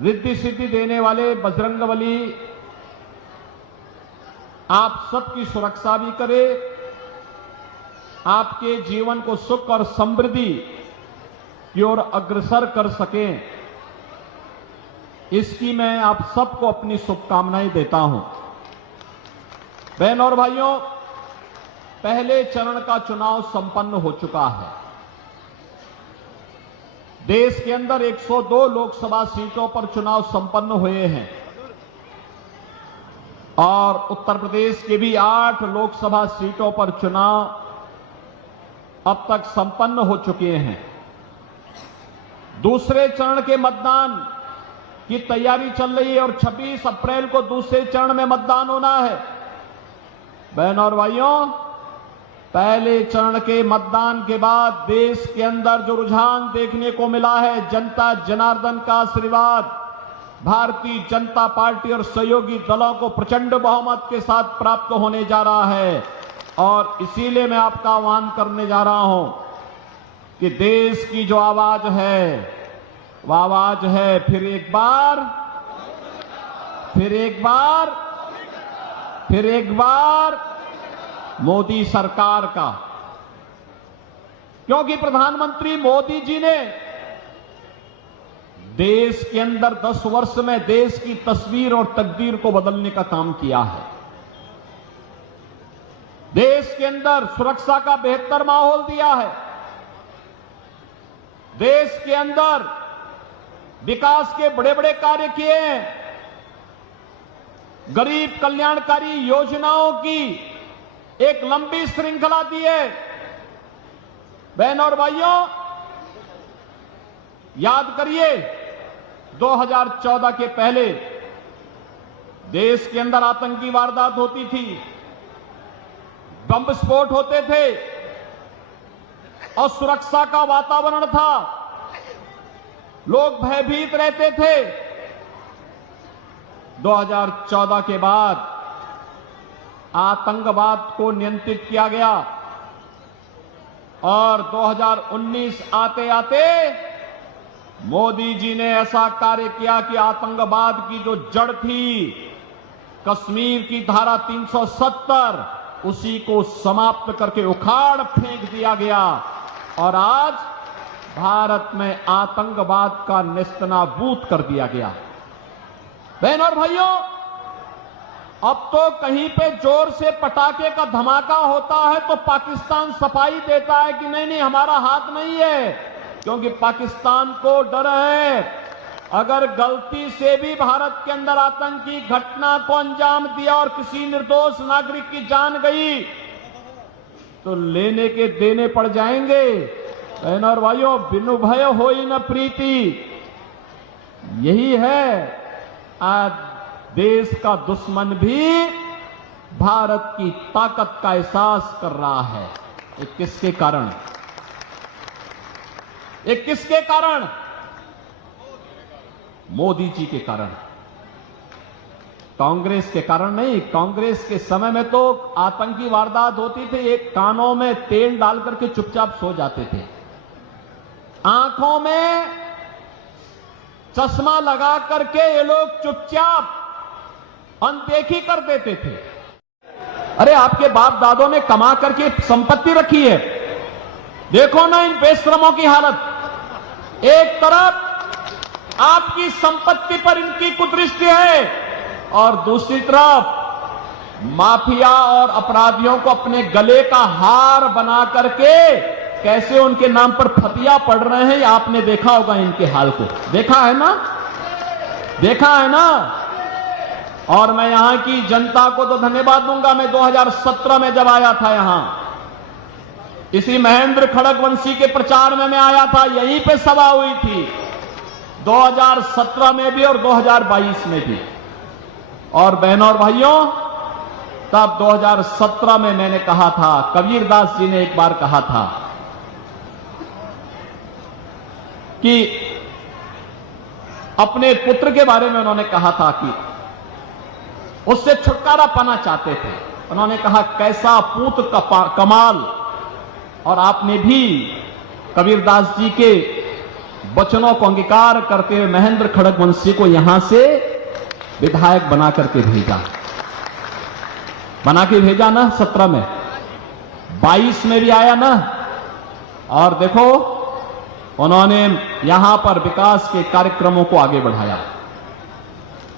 रिद्धि सिद्धि देने वाले बजरंगबली आप सबकी सुरक्षा भी करे, आपके जीवन को सुख और समृद्धि की ओर अग्रसर कर सकें, इसकी मैं आप सबको अपनी शुभकामनाएं देता हूं। बहनों और भाइयों, पहले चरण का चुनाव संपन्न हो चुका है। देश के अंदर 102 लोकसभा सीटों पर चुनाव संपन्न हुए हैं और उत्तर प्रदेश के भी 8 लोकसभा सीटों पर चुनाव अब तक संपन्न हो चुके हैं। दूसरे चरण के मतदान की तैयारी चल रही है और 26 अप्रैल को दूसरे चरण में मतदान होना है। बहनों और भाइयों, पहले चरण के मतदान के बाद देश के अंदर जो रुझान देखने को मिला है, जनता जनार्दन का आशीर्वाद भारतीय जनता पार्टी और सहयोगी दलों को प्रचंड बहुमत के साथ प्राप्त होने जा रहा है। और इसीलिए मैं आपका आह्वान करने जा रहा हूं कि देश की जो आवाज है वह आवाज है फिर एक बार मोदी सरकार का, क्योंकि प्रधानमंत्री मोदी जी ने देश के अंदर 10 वर्ष में देश की तस्वीर और तकदीर को बदलने का काम किया है। देश के अंदर सुरक्षा का बेहतर माहौल दिया है। देश के अंदर विकास के बड़े बड़े कार्य किए हैं। गरीब कल्याणकारी योजनाओं की एक लंबी श्रृंखला दी है। बहनों और भाइयों, याद करिए 2014 के पहले देश के अंदर आतंकी वारदात होती थी, बम विस्फोट होते थे और सुरक्षा का वातावरण था, लोग भयभीत रहते थे। 2014 के बाद आतंकवाद को नियंत्रित किया गया और 2019 आते आते मोदी जी ने ऐसा कार्य किया कि आतंकवाद की जो जड़ थी, कश्मीर की धारा 370, उसी को समाप्त करके उखाड़ फेंक दिया गया और आज भारत में आतंकवाद का नेस्तनाबूद कर दिया गया। बहनों और भाइयों, अब तो कहीं पे जोर से पटाखे का धमाका होता है तो पाकिस्तान सफाई देता है कि नहीं नहीं हमारा हाथ नहीं है, क्योंकि पाकिस्तान को डर है अगर गलती से भी भारत के अंदर आतंकी घटना को अंजाम दिया और किसी निर्दोष नागरिक की जान गई तो लेने के देने पड़ जाएंगे। बहनों और भाइयों, बिनु भय होई न प्रीति, यही है आज देश का दुश्मन भी भारत की ताकत का एहसास कर रहा है। ये किसके कारण? ये किसके कारण? मोदी जी के कारण, कांग्रेस के कारण नहीं। कांग्रेस के समय में तो आतंकी वारदात होती थी, एक कानों में तेल डाल करके चुपचाप सो जाते थे, आंखों में चश्मा लगा करके ये लोग चुपचाप अनदेखी कर देते थे। अरे आपके बाप दादों ने कमा करके संपत्ति रखी है, देखो ना इन बेशरमों की हालत। एक तरफ आपकी संपत्ति पर इनकी कुदृष्टि है और दूसरी तरफ माफिया और अपराधियों को अपने गले का हार बना करके कैसे उनके नाम पर फतिया पड़ रहे हैं, आपने देखा होगा इनके हाल को। देखा है ना, देखा है ना। और मैं यहां की जनता को तो धन्यवाद दूंगा। मैं 2017 में जब आया था यहां, इसी महेंद्र खड़गवंशी के प्रचार में मैं आया था, यहीं पे सभा हुई थी 2017 में भी और 2022 में भी। और बहनों और भाइयों, तब 2017 में मैंने कहा था, कबीरदास जी ने एक बार कहा था कि अपने पुत्र के बारे में उन्होंने कहा था कि उससे छुटकारा पाना चाहते थे। उन्होंने कहा कैसा पूत कमाल। और आपने भी कबीरदास जी के वचनों को अंगीकार करते हुए महेंद्र खड़गवंशी को यहां से विधायक बना करके भेजा, बना के भेजा ना 17 में, 22 में भी आया ना। और देखो उन्होंने यहां पर विकास के कार्यक्रमों को आगे बढ़ाया।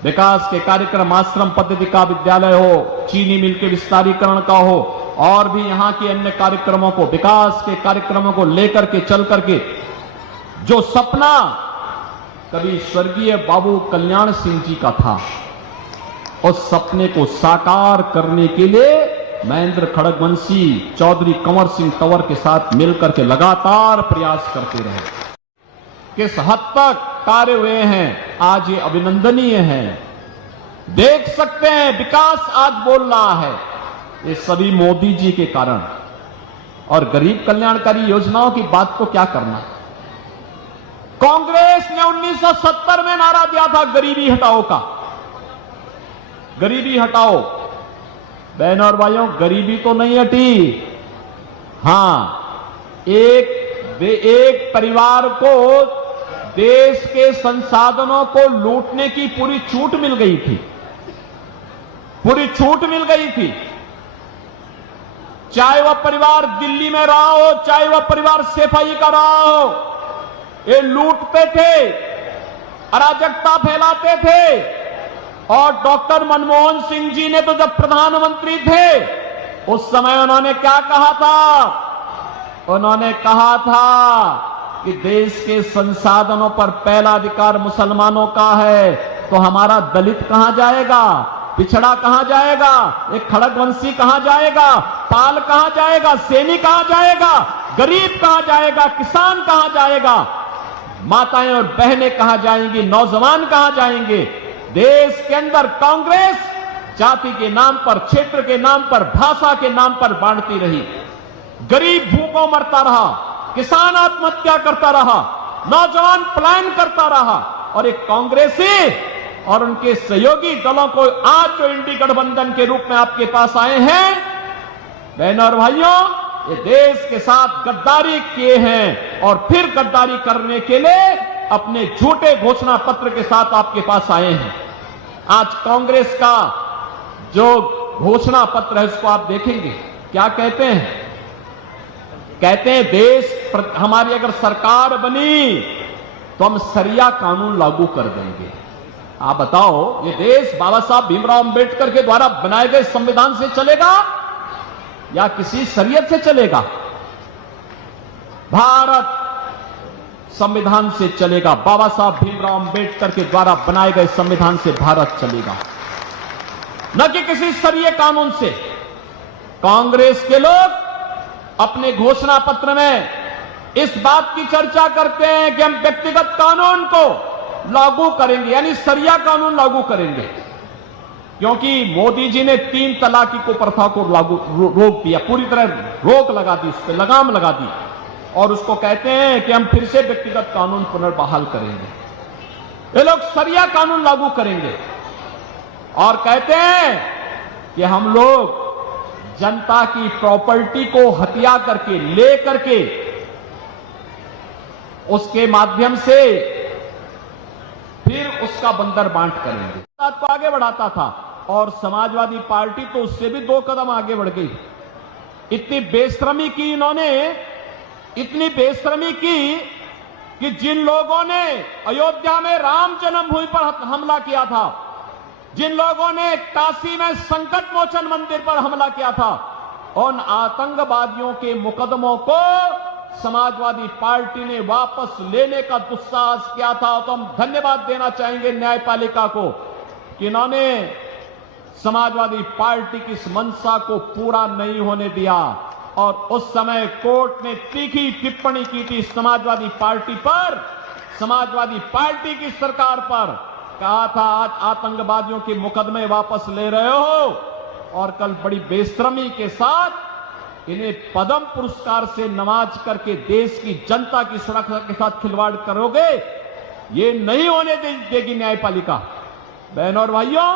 विकास के कार्यक्रम आश्रम पद्धति का विद्यालय हो, चीनी मिल के विस्तारीकरण का हो, और भी यहां के अन्य कार्यक्रमों को, विकास के कार्यक्रमों को लेकर के चल करके जो सपना कभी स्वर्गीय बाबू कल्याण सिंह जी का था, उस सपने को साकार करने के लिए महेंद्र खड़गवंशी चौधरी कंवर सिंह तंवर के साथ मिलकर के लगातार प्रयास करते रहे। किस हद तक कार्य हुए हैं आज ये अभिनंदनीय है। देख सकते हैं विकास आज बोल रहा है, ये सभी मोदी जी के कारण। और गरीब कल्याणकारी योजनाओं की बात को क्या करना। कांग्रेस ने 1970 में नारा दिया था गरीबी हटाओ का, गरीबी हटाओ। बहनों और भाइयों, गरीबी तो नहीं हटी। हां, एक परिवार को देश के संसाधनों को लूटने की पूरी छूट मिल गई थी, पूरी छूट मिल गई थी। चाहे वह परिवार दिल्ली में रहा हो, चाहे वह परिवार सफाई का रहा हो, ये लूटते थे, अराजकता फैलाते थे। और डॉक्टर मनमोहन सिंह जी ने तो जब प्रधानमंत्री थे उस समय उन्होंने क्या कहा था, उन्होंने कहा था कि देश के संसाधनों पर पहला अधिकार मुसलमानों का है, तो हमारा दलित कहां जाएगा, पिछड़ा कहां जाएगा, एक खड़गवंशी कहां जाएगा, पाल कहां जाएगा, सैनी कहां जाएगा, गरीब कहां जाएगा, किसान कहां जाएगा, माताएं और बहनें कहां जाएंगी, नौजवान कहां जाएंगे। देश के अंदर कांग्रेस जाति के नाम पर, क्षेत्र के नाम पर, भाषा के नाम पर बांटती रही। गरीब भूखों मरता रहा, किसान आत्महत्या करता रहा, नौजवान पलायन करता रहा। और एक कांग्रेसी और उनके सहयोगी दलों को आज जो इंडी गठबंधन के रूप में आपके पास आए हैं, बहनों और भाइयों, ये देश के साथ गद्दारी किए हैं और फिर गद्दारी करने के लिए अपने झूठे घोषणा पत्र के साथ आपके पास आए हैं। आज कांग्रेस का जो घोषणा पत्र है उसको आप देखेंगे, क्या कहते हैं, कहते हैं देश हमारी अगर सरकार बनी तो हम सरिया कानून लागू कर देंगे। आप बताओ, ये देश बाबा साहब भीमराव अंबेडकर के द्वारा बनाए गए संविधान से चलेगा या किसी शरीयत से चलेगा? भारत संविधान से चलेगा, बाबा साहब भीमराव अंबेडकर के द्वारा बनाए गए संविधान से भारत चलेगा, न कि किसी शरीय कानून से। कांग्रेस के लोग अपने घोषणा पत्र में इस बात की चर्चा करते हैं कि हम व्यक्तिगत कानून को लागू करेंगे, यानी शरिया कानून लागू करेंगे, क्योंकि मोदी जी ने 3 तलाक की प्रथा को लागू रोक दिया, पूरी तरह रोक लगा दी, उस पर लगाम लगा दी। और उसको कहते हैं कि हम फिर से व्यक्तिगत कानून पुनर्बहाल करेंगे। ये लोग शरिया कानून लागू करेंगे और कहते हैं कि हम लोग जनता की प्रॉपर्टी को हत्या करके, ले करके उसके माध्यम से फिर उसका बंदर बांट करेंगे। बात को आगे बढ़ाता था और समाजवादी पार्टी तो उससे भी 2 कदम आगे बढ़ गई। इतनी बेशर्मी की इन्होंने, इतनी बेशर्मी की कि जिन लोगों ने अयोध्या में राम जन्मभूमि पर हमला किया था, जिन लोगों ने काशी में संकट मोचन मंदिर पर हमला किया था, उन आतंकवादियों के मुकदमों को समाजवादी पार्टी ने वापस लेने का दुस्साहस किया था। तो हम धन्यवाद देना चाहेंगे न्यायपालिका को कि इन्होंने समाजवादी पार्टी की इस मंशा को पूरा नहीं होने दिया। और उस समय कोर्ट ने तीखी टिप्पणी की थी समाजवादी पार्टी पर, समाजवादी पार्टी की सरकार पर। कहा था आज आतंकवादियों के मुकदमे वापस ले रहे हो और कल बड़ी बेशर्मी के साथ इन्हें पद्म पुरस्कार से नवाज करके देश की जनता की सुरक्षा के साथ खिलवाड़ करोगे, ये नहीं होने देगी न्यायपालिका। बहनों और भाइयों,